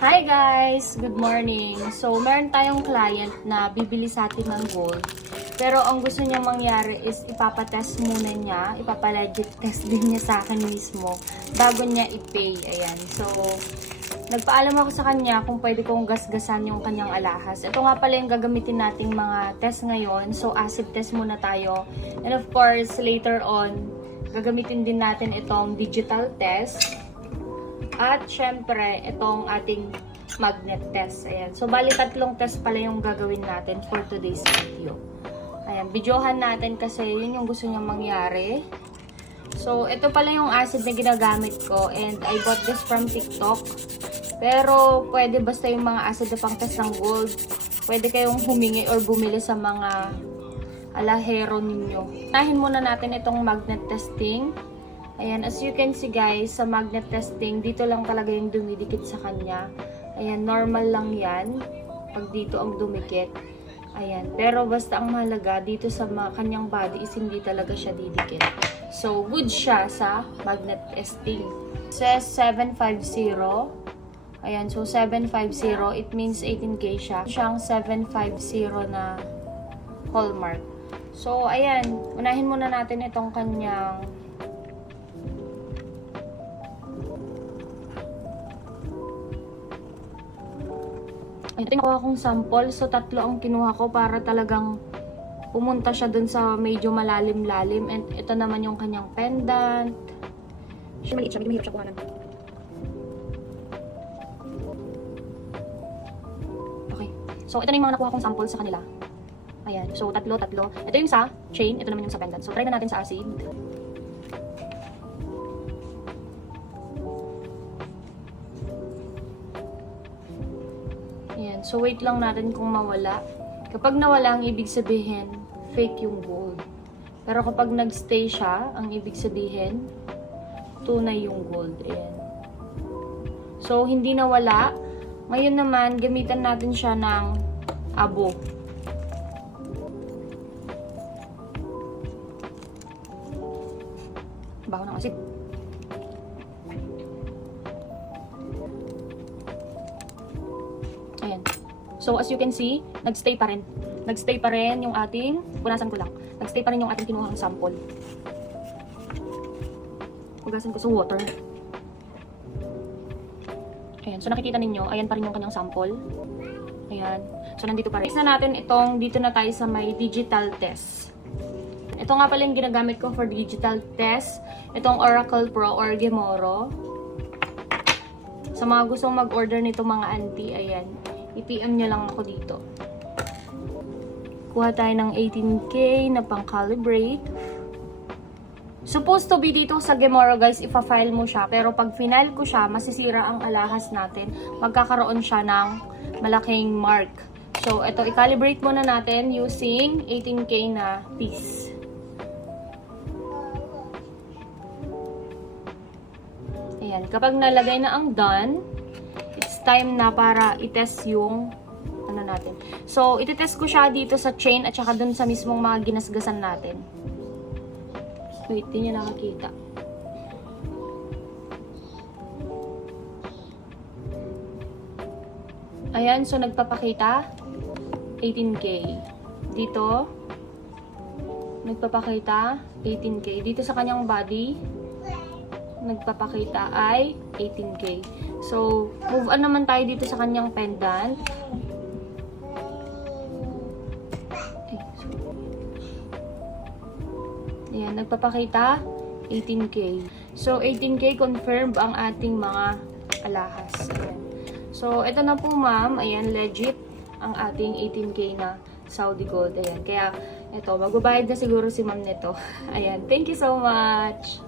Hi guys! Good morning! So, meron tayong client na bibili sa atin ng gold. Pero ang gusto niya mangyari is ipapatest muna niya, ipapalegit test din niya sa akin mismo bago niya i-pay. Ayan. So, nagpaalam ako sa kanya kung pwede kong gasgasan yung kanyang alahas. Ito nga pala yung gagamitin nating mga test ngayon. So, acid test muna tayo. And of course, later on, gagamitin din natin itong digital test. At syempre, itong ating magnet test. Ayan. So, bali tatlong test pala yung gagawin natin for today's video. Ayan. Videohan natin kasi yun yung gusto niyang mangyari. So, ito pala yung acid na ginagamit ko. And I bought this from TikTok. Pero, pwede basta yung mga acid na pang test ng gold. Pwede kayong humingi or bumili sa mga alahero ninyo. Unahin muna natin itong magnet testing. Ayan, as you can see guys, sa magnet testing, dito lang talaga yung dumidikit sa kanya. Ayan, normal lang yan. Pag dito ang dumikit. Ayan, pero basta ang mahalaga, dito sa kanyang body is hindi talaga siya didikit. So, good siya sa magnet testing. Says 750. Ayan, so 750, it means 18K siya. Siyang 750 na hallmark. So, ayan, unahin muna natin itong kanyang ito yung nakuha kong sample. So, tatlo ang kinuha ko para talagang pumunta siya dun sa medyo malalim-lalim. And ito naman yung kanyang pendant. Siya maliit siya, medyo mahirap siya kuhanan. Okay. So, ito na yung mga nakuha kong sample sa kanila. Ayan. So, tatlo. Ito yung sa chain. Ito naman yung sa pendant. So, try na natin sa acid. Ayan. So, wait lang natin kung mawala. Kapag nawala, ang ibig sabihin, fake yung gold. Pero kapag nagstay siya, ang ibig sabihin, tunay yung gold. Ayan. So, hindi nawala. Ngayon naman, gamitan natin siya ng abo. Baho ng asid. Ayan. So, as you can see, nagstay pa rin. Nagstay pa rin yung ating, punasan ko lang. Nagstay pa rin yung ating kinuhang sample. Hugasan ko sa water. Ayan. So, nakikita ninyo, ayan pa rin yung kanyang sample. Ayan. So, nandito pa rin. Next na natin itong, dito na tayo sa may digital test. Ito nga pala yung ginagamit ko for digital test. Itong Oracle Pro or Gemoro. Sa mga gustong mag-order nito mga auntie, ayan. I-PM nyo lang ako dito. Kuha tayo ng 18K na pang-calibrate. Supposed to be dito sa Gemoro guys, ipa-file mo siya. Pero pag final ko siya, masisira ang alahas natin. Magkakaroon siya ng malaking mark. So, ito, i-calibrate muna natin using 18K na piece. Ayan, kapag nalagay na ang done, it's time na para i-test yung ano natin. So, iti-test ko siya dito sa chain at saka dun sa mismong mga ginasgasan natin. Wait, di nyo nakakita. Ayan, so nagpapakita 18K. Dito, nagpapakita 18K. Dito sa kanyang body, nagpapakita ay 18K. So, move on naman tayo dito sa kanyang pendant. Ayan, nagpapakita 18K. So, 18K confirmed ang ating mga alahas. Ayan. So, ito na po ma'am. Ayan, legit ang ating 18K na Saudi Gold. Ayan, kaya ito, magbabayad na siguro si ma'am nito. Ayan, thank you so much!